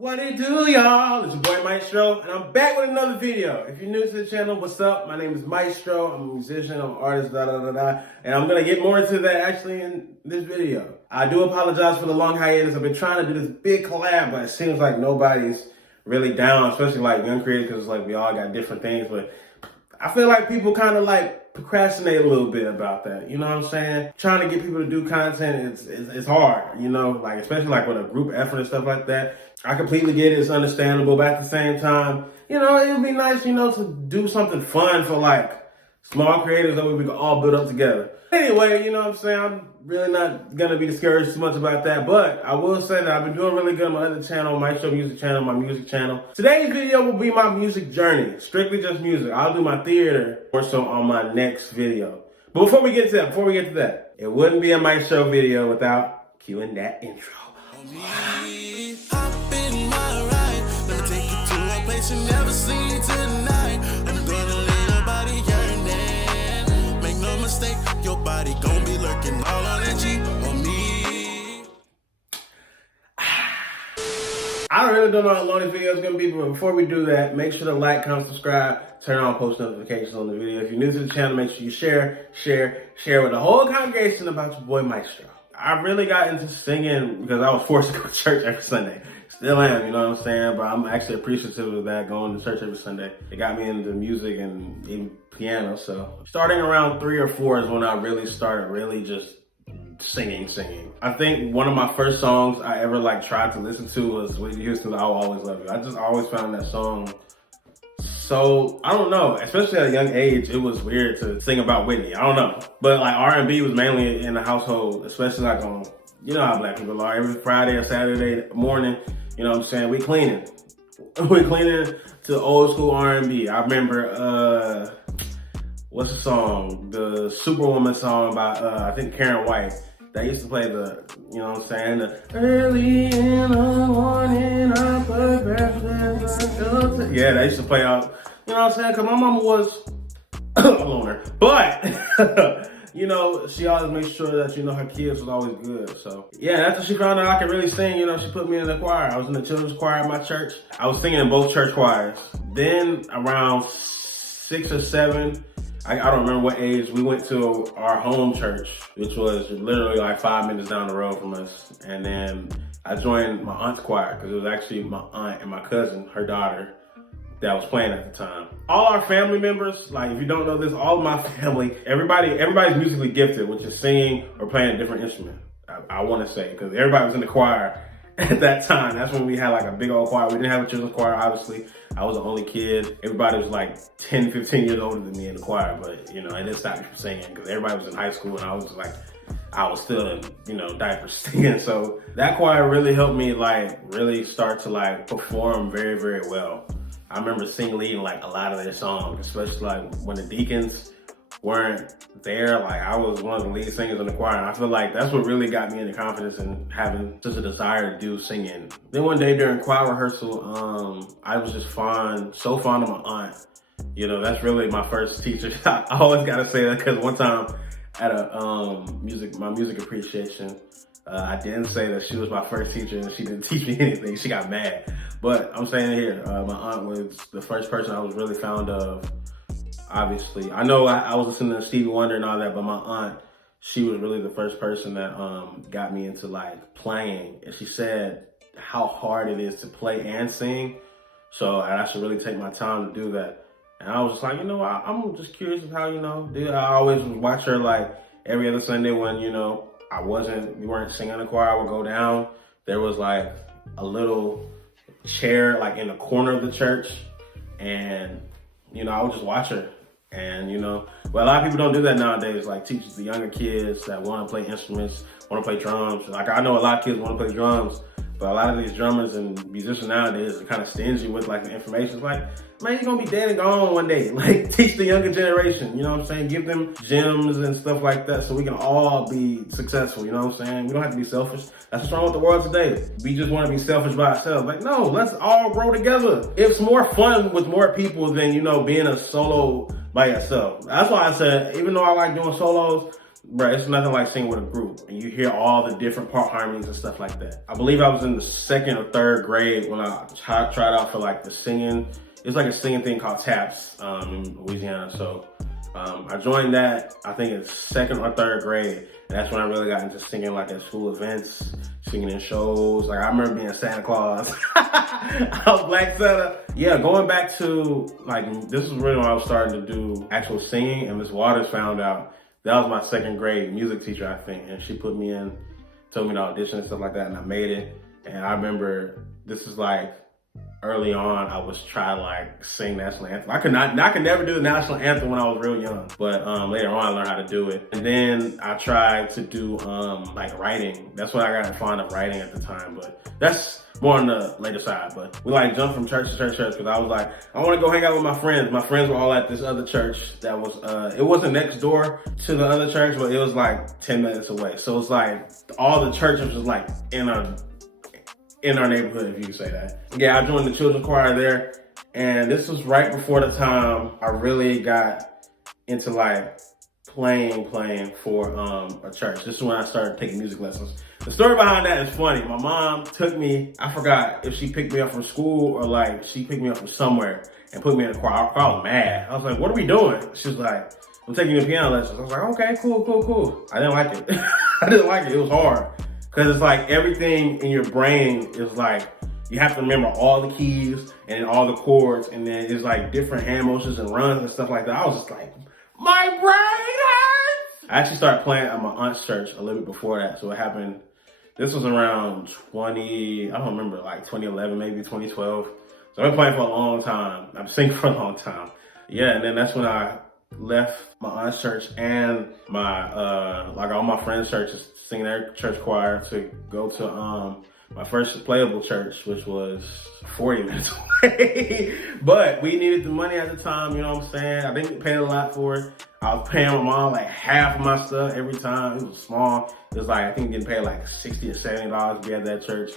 What it do, y'all? It's your boy Mistro, and I'm back with another video. If you're new to the channel, what's up? My name is Mistro. I'm a musician, I'm an artist, and I'm gonna get more into that actually in this video. I do apologize for the long hiatus. I've been trying to do this big collab, but it seems like nobody's really down, especially like young creators, because like we all got different things. But I feel like people kind of like procrastinate a little bit about that. You know what I'm saying? Trying to get people to do content, it's hard, you know, like especially like with a group effort and stuff like that. I completely get it, it's understandable, but at the same time, you know, it would be nice, you know, to do something fun for like small creators that we can all build up together. Anyway, you know what I'm saying? I'm really not gonna be discouraged too much about that, but I will say that I've been doing really good on my other channel, Mistro Music channel, my music channel. Today's video will be my music journey, strictly just music. I'll do my theater more so on my next video. But before we get to that, it wouldn't be a Mistro video without cueing that intro. You never seen tonight. I'm gonna leave your body yearning. Make no mistake, your body gon' be lurking all on that G on me. I really don't know how long this video is gonna be, but before we do that, make sure to like, comment, subscribe, turn on post notifications on the video. If you're new to the channel, make sure you share with the whole congregation about your boy Mistro. I really got into singing because I was forced to go to church every Sunday. Still am, you know what I'm saying? But I'm actually appreciative of that, going to church every Sunday. It got me into music and even piano. So starting around 3 or 4 is when I really started just singing. I think one of my first songs I ever like tried to listen to was Whitney Houston's "I Will Always Love You." I just always found that song so, I don't know, especially at a young age, it was weird to sing about Whitney. I don't know. But like R&B was mainly in the household, especially like on, you know how black people are, every Friday or Saturday morning, you know what I'm saying, we cleaning. We cleaning to old school R&B. I remember, what's the song? The Superwoman song by, I think Karen White. They used to play the, you know what I'm saying, the early in the morning, I put breakfast. Yeah, they used to play out, you know what I'm saying, because my mama was a loner. But, you know, she always made sure that, you know, her kids was always good. So, yeah, after she found out I could really sing, you know, she put me in the choir. I was in the children's choir at my church. I was singing in both church choirs. Then around 6 or 7, I don't remember what age, we went to our home church, which was literally like 5 minutes down the road from us. And then I joined my aunt's choir because it was actually my aunt and my cousin, her daughter, that was playing at the time. All our family members, like if you don't know this, all of my family, everybody's musically gifted, which is singing or playing a different instrument. I want to say, because everybody was in the choir at that time. That's when we had like a big old choir. We didn't have a children's choir, obviously. I was the only kid. Everybody was like 10, 15 years older than me in the choir, but you know, it didn't stop me from singing because everybody was in high school and I was still in, you know, diapers singing. So that choir really helped me like really start to like perform very, very well. I remember singing leading like a lot of their songs, especially like when the deacons weren't there. Like I was one of the lead singers in the choir, and I feel like that's what really got me into confidence and having such a desire to do singing. Then one day during choir rehearsal, I was just so fond of my aunt. You know, that's really my first teacher. I always gotta say that because one time at a my music appreciation, I didn't say that she was my first teacher and she didn't teach me anything. She got mad. But I'm saying here, my aunt was the first person I was really fond of. Obviously, I know I was listening to Stevie Wonder and all that, but my aunt, she was really the first person that got me into like playing. And she said how hard it is to play and sing. So I should really take my time to do that. And I was just like, you know, I'm just curious of how, you know, I always watch her like every other Sunday when, you know, we weren't singing in the choir. I would go down. There was like a little chair like in the corner of the church. And, you know, I would just watch her. And, you know, but a lot of people don't do that nowadays, like teach the younger kids that want to play instruments, want to play drums. Like I know a lot of kids want to play drums, but a lot of these drummers and musicians nowadays are kind of stingy with like the information. It's like, man, you're gonna be dead and gone one day. Like teach the younger generation, you know what I'm saying? Give them gems and stuff like that so we can all be successful, you know what I'm saying? We don't have to be selfish. That's what's wrong with the world today. We just want to be selfish by ourselves. Like, no, let's all grow together. It's more fun with more people than, you know, being a solo by yourself. That's why I said, even though I like doing solos, Bro, it's nothing like singing with a group and you hear all the different part harmonies and stuff like that. I believe I was in the 2nd or 3rd grade when I tried out for like the singing. It's like a singing thing called TAPS in Louisiana. So I joined that, I think in 2nd or 3rd grade. And that's when I really got into singing like at school events, singing in shows. Like I remember being Santa Claus. I was Black Santa. Yeah, going back to like, this is really when I was starting to do actual singing, and Miss Waters found out. That was my 2nd grade music teacher, I think. And she put me in, told me to audition and stuff like that, and I made it. And I remember, this is like, early on, I was trying to like sing national anthem. I could never do the national anthem when I was real young, but later on I learned how to do it. And then I tried to do like writing. That's what I got fond of writing at the time, but that's more on the later side. But we like jumped from church to church because I was like, I want to go hang out with my friends. My friends were all at this other church that was, it wasn't next door to the other church, but it was like 10 minutes away. So it's like all the churches was like in our neighborhood, if you could say that. Yeah, I joined the children's choir there, and this was right before the time I really got into like playing for a church. This is when I started taking music lessons. The story behind that is funny. My mom took me, I forgot if she picked me up from school or like she picked me up from somewhere and put me in the choir. I was mad. I was like, what are we doing? She was like, I'm taking you to piano lessons. I was like, okay, cool. I didn't like it. I didn't like it. It was hard. Cause it's like everything in your brain is like, you have to remember all the keys and all the chords, and then it's like different hand motions and runs and stuff like that. I was just like, my brain hurts. I actually started playing at my aunt's church a little bit before that. So it happened, this was around I don't remember, like 2011, maybe 2012. So I've been playing for a long time. I've been singing for a long time. Yeah, and then that's when I left my aunt's church and my like all my friends' churches, singing their church choir, to go to my first playable church, which was 40 minutes away. But we needed the money at the time, you know what I'm saying? I didn't pay a lot for it. I was paying my mom like half of my stuff every time. It was small. It was like, I think getting paid like $60 or $70 to be at that church.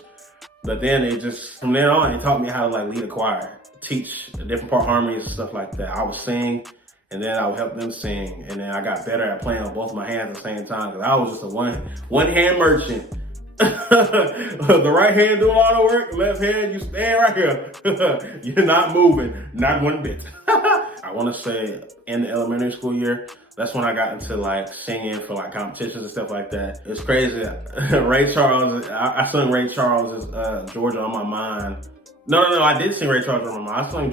But then it just, from then on, it taught me how to like lead a choir, teach the different part harmonies and stuff like that. I would sing, and then I would help them sing. And then I got better at playing with both my hands at the same time, because I was just a one hand merchant. The right hand doing all the work, left hand, you stand right here. You're not moving, not one bit. I want to say in the elementary school year, that's when I got into like singing for like competitions and stuff like that. It's crazy. Ray Charles, I sung Ray Charles' Georgia on My Mind. No, I did sing Ray Charles on My Mind. I sung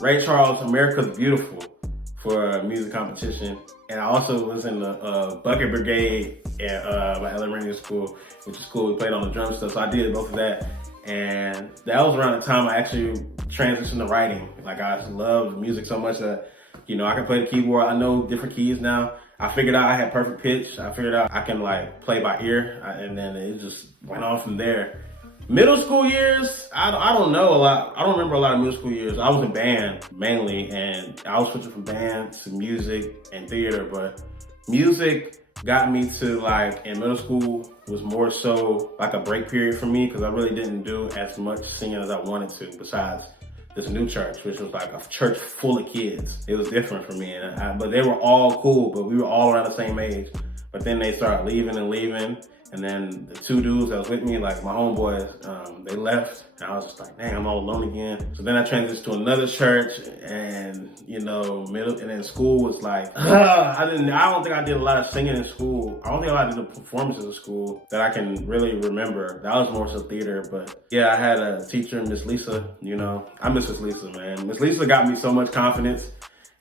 Ray Charles' America's Beautiful for a music competition. And I also was in the Bucket Brigade at my elementary school, which is cool. We played on the drum stuff, so I did both of that. And that was around the time I actually transitioned to writing. Like, I just loved music so much that, you know, I can play the keyboard. I know different keys now. I figured out I had perfect pitch. I figured out I can like play by ear, and then it just went on from there. Middle school years, I don't know a lot. I don't remember a lot of middle school years. I was in band mainly, and I was switching from band to music and theater, but music got me to like, in middle school was more so like a break period for me, because I really didn't do as much singing as I wanted to, besides this new church, which was like a church full of kids. It was different for me, but they were all cool, but we were all around the same age. But then they started leaving, and then the two dudes that was with me, like my homeboys, they left, and I was just like, dang, I'm all alone again. So then I transitioned to another church, and you know, and then school was like, I don't think I did a lot of singing in school. I don't think I did the performances in school that I can really remember. That was more so theater, but yeah, I had a teacher, Miss Lisa, you know. I miss Miss Lisa, man. Miss Lisa got me so much confidence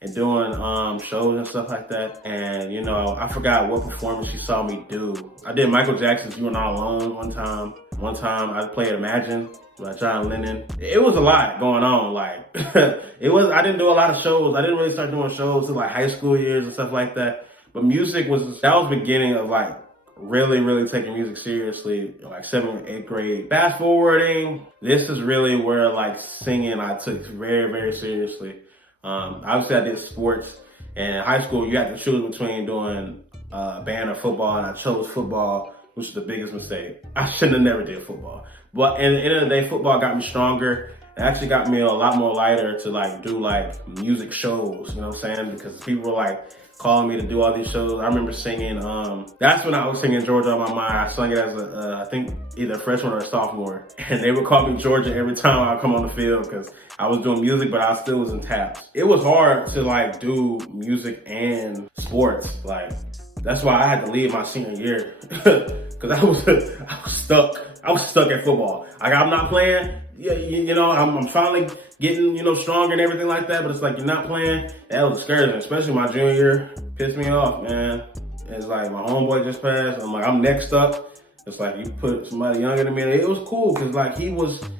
and doing shows and stuff like that. And you know, I forgot what performance she saw me do. I did Michael Jackson's You Are Not Alone one time. One time I played Imagine by John Lennon. It was a lot going on. Like, I didn't do a lot of shows. I didn't really start doing shows till like high school years and stuff like that. But music was the beginning of like really taking music seriously, like 7th, 8th grade. Fast forwarding, this is really where like singing I took very seriously. Obviously I did sports, and in high school you had to choose between doing band or football, and I chose football, which is the biggest mistake. I shouldn't have never did football. But at the end of the day, football got me stronger. It actually got me a lot more lighter to like do like music shows, you know what I'm saying? Because people were like, calling me to do all these shows. I remember singing, that's when I was singing Georgia on My Mind. I sung it as I think either a freshman or a sophomore. And they would call me Georgia every time I come on the field because I was doing music, but I still was in taps. It was hard to like do music and sports. Like, that's why I had to leave my senior year because I was stuck. I was stuck at football. Like, I'm not playing. Yeah, I'm finally getting, stronger and everything like that. But it's like, you're not playing. That was discouraging, especially my junior year. Pissed me off, man. It's like my homeboy just passed. I'm like, I'm next up. It's like you put somebody younger than me. It was cool because like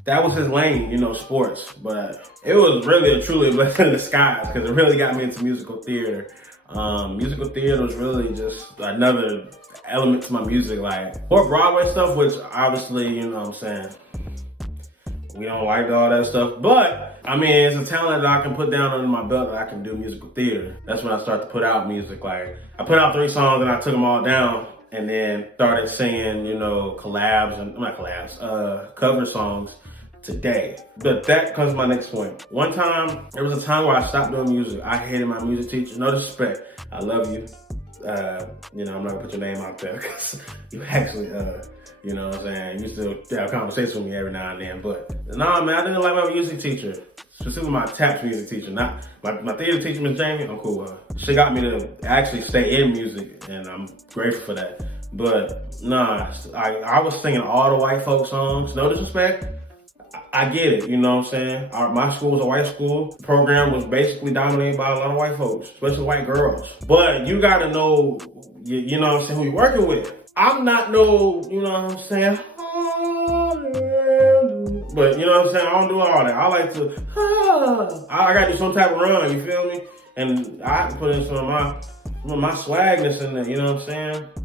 that was his lane, sports. But it was really truly a blessing in disguise because it really got me into musical theater. Musical theater was really just another element to my music, like more Broadway stuff, which obviously, we don't like all that stuff, but I mean, it's a talent that I can put down under my belt that I can do musical theater. That's when I start to put out music. Like, I put out 3 songs and I took them all down and then started singing, cover songs today. But that comes to my next point. One time, there was a time where I stopped doing music. I hated my music teacher. No disrespect. I love you. I'm not gonna put your name out there because you actually, you still have a conversation with me every now and then. But nah, man, I didn't like my music teacher, specifically my taps music teacher. Not my theater teacher, Miss Jamie. I'm cool with her. She got me to actually stay in music, and I'm grateful for that. But nah, I was singing all the white folk songs. No disrespect. I get it, my school was a white school. The program was basically dominated by a lot of white folks, especially white girls. But you gotta know, who you're working with. I'm not but I don't do all that. I like to, I gotta do some type of run, you feel me? And I can put in some of my swagness in there,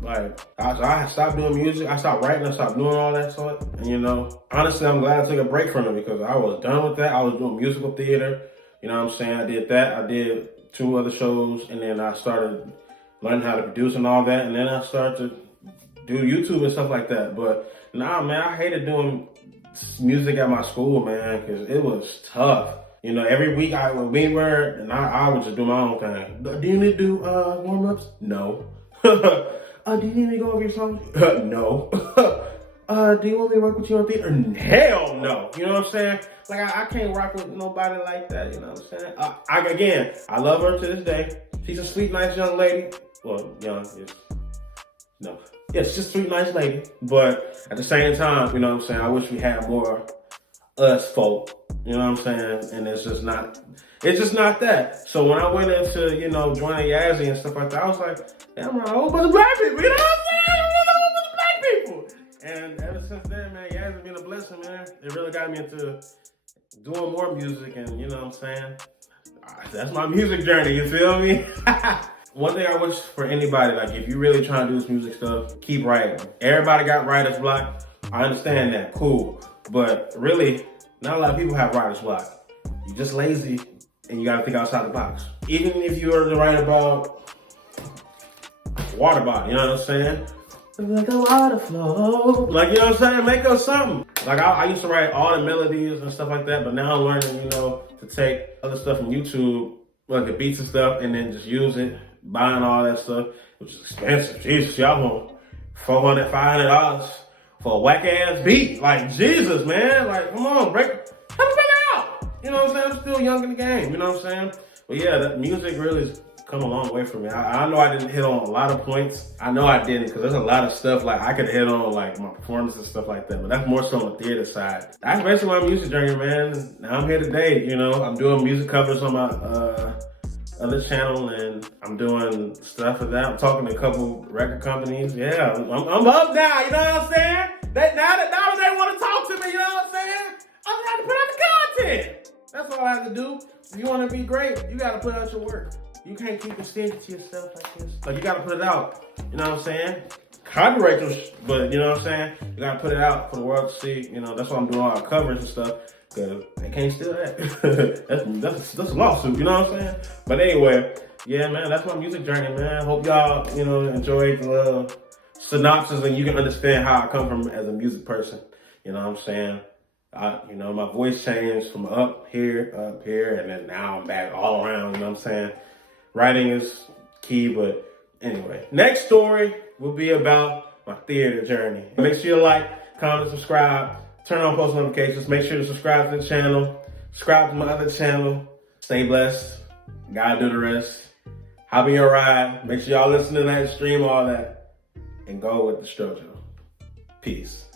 Like, I stopped doing music, I stopped writing, I stopped doing all that stuff. And honestly, I'm glad I took a break from it because I was done with that. I was doing musical theater, I did that. I did 2 other shows, and then I started learning how to produce and all that. And then I started to do YouTube and stuff like that. But nah, man, I hated doing music at my school, man, because it was tough. Every week I would be there, and I would just do my own thing. Do you need to do warm-ups? No. Do you need me to go over your songs? No. Do you want me to work with you on theater? Hell no. You know what I'm saying? Like, I can't rock with nobody like that, you know what I'm saying? I love her to this day. She's a sweet, nice young lady. Well, young is, no. Yeah, she's a sweet, nice lady. But at the same time, I wish we had more us folk. You know what I'm saying? And it's just not that. So when I went into, joining Yazzie and stuff like that, I was like, damn, I'm a whole bunch of black people, you know what I'm saying? I'm a whole bunch of black people. And ever since then, man, Yazzie been a blessing, man. It really got me into doing more music and, that's my music journey, you feel me? One thing I wish for anybody, like, if you really trying to do this music stuff, keep writing. Everybody got writer's block. I understand that, cool. But really, not a lot of people have writer's block. You're just lazy and you gotta think outside the box. Even if you were to write about water bottle, you know what I'm saying? Like a water flow. Like, you know what I'm saying? Make up something. Like, I used to write all the melodies and stuff like that, but now I'm learning, to take other stuff from YouTube, like the beats and stuff, and then just use it, buying all that stuff, which is expensive. Jesus, y'all want $400, $500 for a whack ass beat. Like, Jesus, man. Like, come on, help me figure out. You know what I'm saying? I'm still young in the game, you know what I'm saying? But yeah, that music really has come a long way for me. I know I didn't hit on a lot of points. I know I didn't, because there's a lot of stuff like I could hit on, like my performance and stuff like that, but that's more so on the theater side. That's basically my music journey, man. Now I'm here today, I'm doing music covers on my other channel, and I'm doing stuff with that. I'm talking to a couple record companies. Yeah, I'm up now, you know what I'm saying? Now they want to talk to me, you know what I'm saying? I'm gonna have to put out the content. That's all I have to do. If you want to be great, you got to put out your work. You can't keep it stingy to yourself like this. Like, you got to put it out. You know what I'm saying? Copyright, but you know what I'm saying? You got to put it out for the world to see. That's why I'm doing all our covers and stuff, because they can't steal that. that's a lawsuit, you know what I'm saying? But anyway, yeah, man, that's my music journey, man. Hope y'all, enjoyed the synopsis and you can understand how I come from as a music person. You know what I'm saying? My voice changed from up here, and then now I'm back all around, you know what I'm saying? Writing is key. But anyway, next story will be about my theater journey. Make sure you like, comment, subscribe, turn on post notifications. Make sure to subscribe to the channel, subscribe to my other channel. Stay blessed. God do the rest. Hop in your ride. Make sure y'all listen to that, stream all that, and go with the structure. Peace.